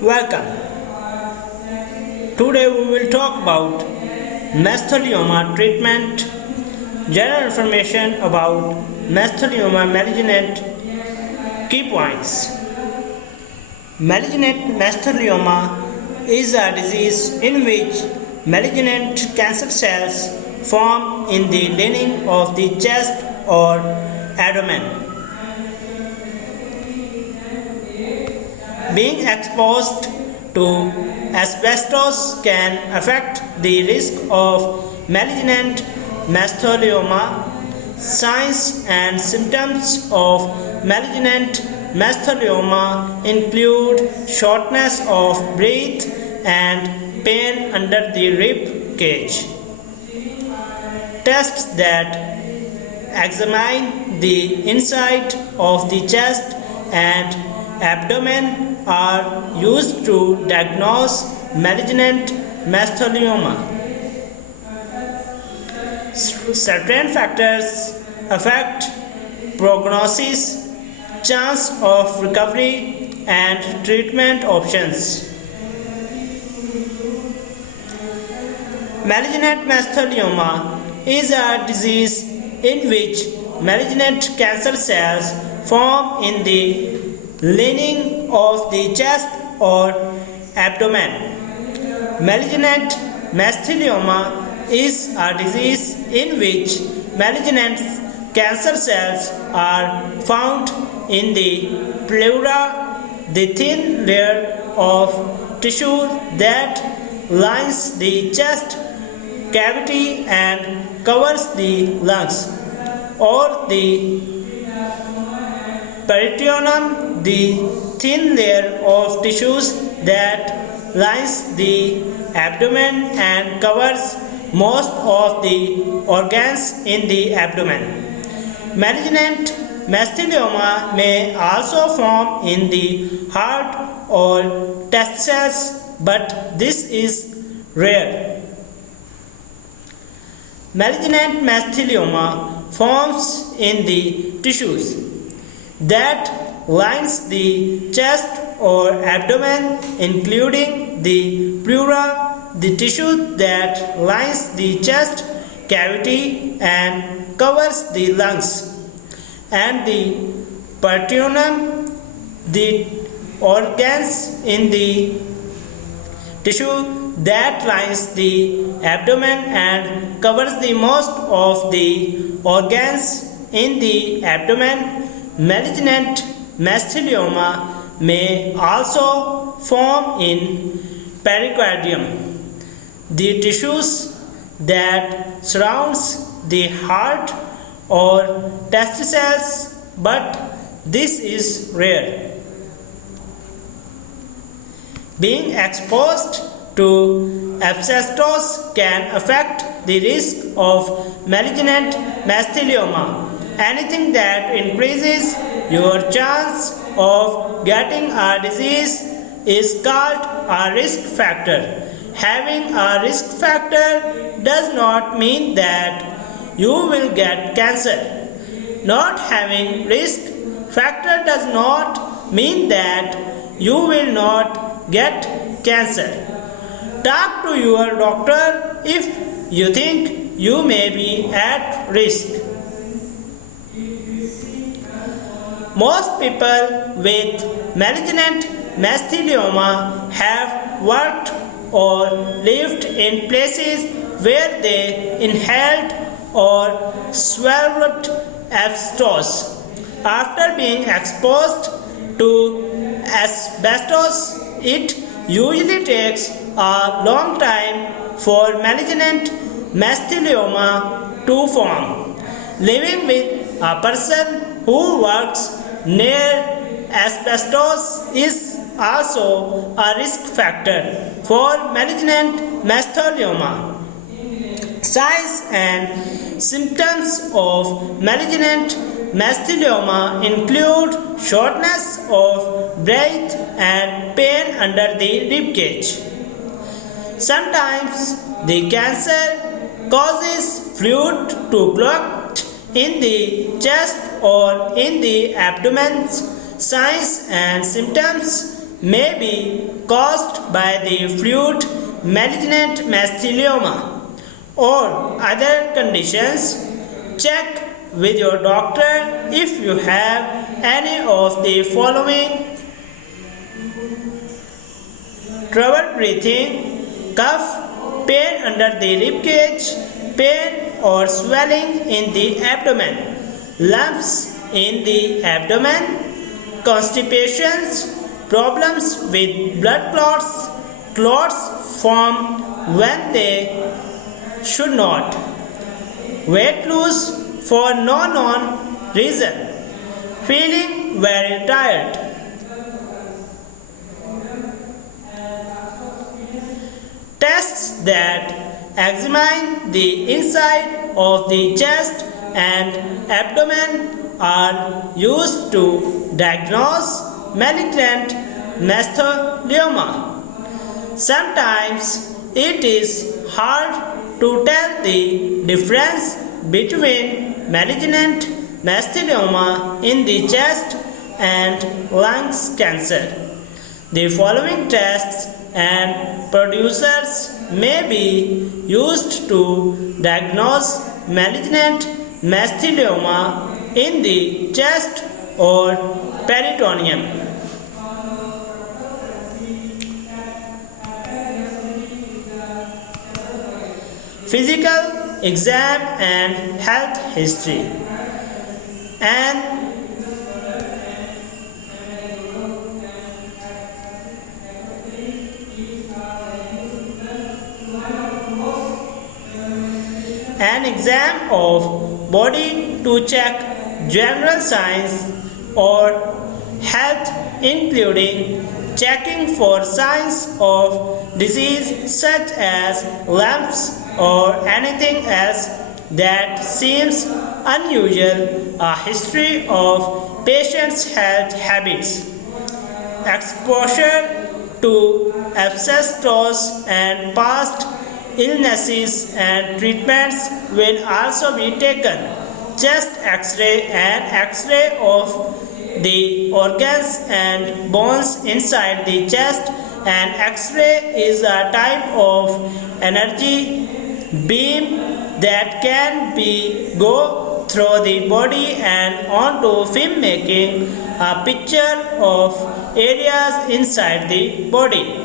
Welcome. Today we will talk about mesothelioma treatment, general information about mesothelioma malignant, key points. Malignant mesothelioma is a disease in which malignant cancer cells form in the lining of the chest or abdomen. Being exposed to asbestos can affect the risk of malignant mesothelioma. Signs and symptoms of malignant mesothelioma include shortness of breath and pain under the rib cage. Tests that examine the inside of the chest and abdomen are used to diagnose malignant mesothelioma. Certain factors affect prognosis, chance of recovery, and treatment options. Malignant mesothelioma is a disease in which malignant cancer cells form in the lining of the chest or abdomen. Malignant mesothelioma is a disease in which malignant cancer cells are found in the pleura, the thin layer of tissue that lines the chest cavity and covers the lungs, or the peritoneum, the thin layer of tissues that lines the abdomen and covers most of the organs in the abdomen. Malignant mesothelioma may also form in the heart or testicles, but this is rare. Malignant mesothelioma forms in the tissues that lines the chest or abdomen, including the pleura, the tissue that lines the chest cavity and covers the lungs, and the peritoneum, the organs in the tissue that lines the abdomen and covers the most of the organs in the abdomen. Malignant mesothelioma may also form in pericardium, the tissues that surrounds the heart or testicles, but this is rare. Being exposed to asbestos can affect the risk of malignant mesothelioma. Anything that increases your chance of getting a disease is called a risk factor. Having a risk factor does not mean that you will get cancer. Not having risk factor does not mean that you will not get cancer. Talk to your doctor if you think you may be at risk. Most people with malignant mesothelioma have worked or lived in places where they inhaled or swallowed asbestos. After being exposed to asbestos, it usually takes a long time for malignant mesothelioma to form. Living with a person who works near asbestos is also a risk factor for malignant mesothelioma. Signs and symptoms of malignant mesothelioma include shortness of breath and pain under the rib cage. Sometimes the cancer causes fluid to clot in the chest or in the abdomen. Signs and symptoms may be caused by the fluid malignant mesothelioma or other conditions. Check with your doctor if you have any of the following: trouble breathing, cough, pain under the rib cage, pain or swelling in the abdomen, lumps in the abdomen, constipations, problems with blood clots, clots form when they should not, weight loss for no known reason, feeling very tired. Tests that examine the inside of the chest and abdomen are used to diagnose malignant mesothelioma. Sometimes it is hard to tell the difference between malignant mesothelioma in the chest and lungs cancer. The following tests and procedures may be used to diagnose malignant mesothelioma in the chest or peritoneum. Physical exam and health history. An exam of body to check general signs or health, including checking for signs of disease such as lumps or anything else that seems unusual, a history of patient's health habits, exposure to asbestos and past illnesses and treatments will also be taken. Chest x-ray and x-ray of the organs and bones inside the chest. An x-ray is a type of energy beam that can be go through the body and onto film, making a picture of areas inside the body.